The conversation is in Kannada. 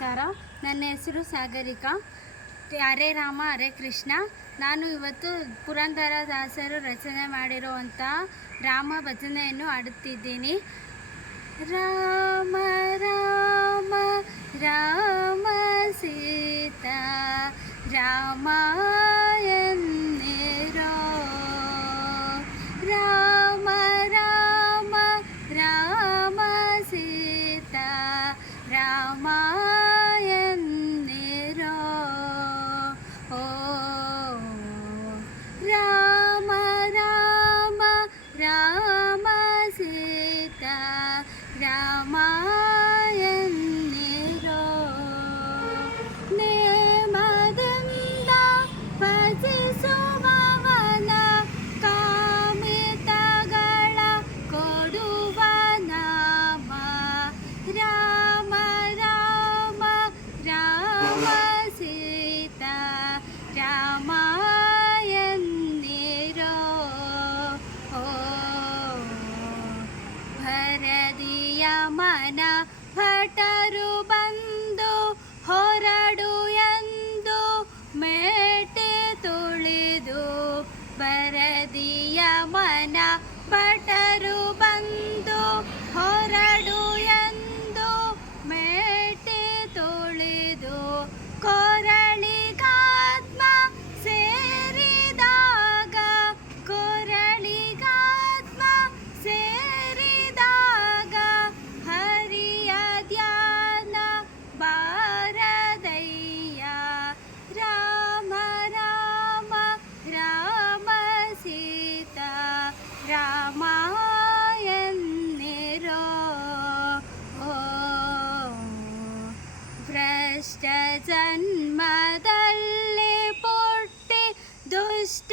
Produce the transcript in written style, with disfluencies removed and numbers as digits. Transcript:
ನಮಸ್ಕಾರ. ನನ್ನ ಹೆಸರು ಸಾಗರಿಕಾ. ಹರೇ ರಾಮ ಹರೇ ಕೃಷ್ಣ. ನಾನು ಇವತ್ತು ಪುರಂದರದಾಸರು ರಚನೆ ಮಾಡಿರುವಂಥ ರಾಮ ಭಜನೆಯನ್ನು ಹಾಡುತ್ತಿದ್ದೀನಿ. ರಾಮ ರಾಮ ರಾಮ ಸೀತಾ ರಾಮ ಎನ್ನಿರೋ. ರಾಮ ರಾಮ ರಾಮ ಸೀತಾ ರಾಮ ಎನ್ನಿರೋ. ಓ ರಾಮ ರಾಮ ರಾಮ ಸೀತಾ ರಾಮ ಎನ್ನಿರೋ. ನೇಮದಿಂದ ಭಜಿಸುವವನ ಕಾಮಿತಗಳ ಕೊಡುವ ನಾಮ. ರಾಮ ರಾಮ ರಾಮ ಸೀತಾ ರಾಮ ಎನ್ನಿರೋ. ಓ ಭರದಿಯ ಮನ ಭಟರು ಬಂದು ಹೊರಡು ಎಂದು ಮೇಟೆ ತುಳಿದು. ಭರದಿಯ ಮನ ಭಟರು ಬಂದು ಹೊರಡು ಎಂದು ಮೇಟೆ ತುಳಿದು. ಕೊರಳಿಗಾತ್ಮ ಸೇರಿದಾಗ ಕೊರಳಿಗಾತ್ಮ ಸೇರಿದಾಗ ಹರಿಯ ಧ್ಯಾನ ಬಾರದಯ್ಯ. ರಾಮ ರಾಮ ರಾಮ ಸೀತಾ ರಾಮ ಎನ್ನಿರೋ. ಓ ಭ್ರಷ್ಟ ಜನ್ಮದಲ್ಲಿ ಪುಟ್ಟಿ ದುಷ್ಟ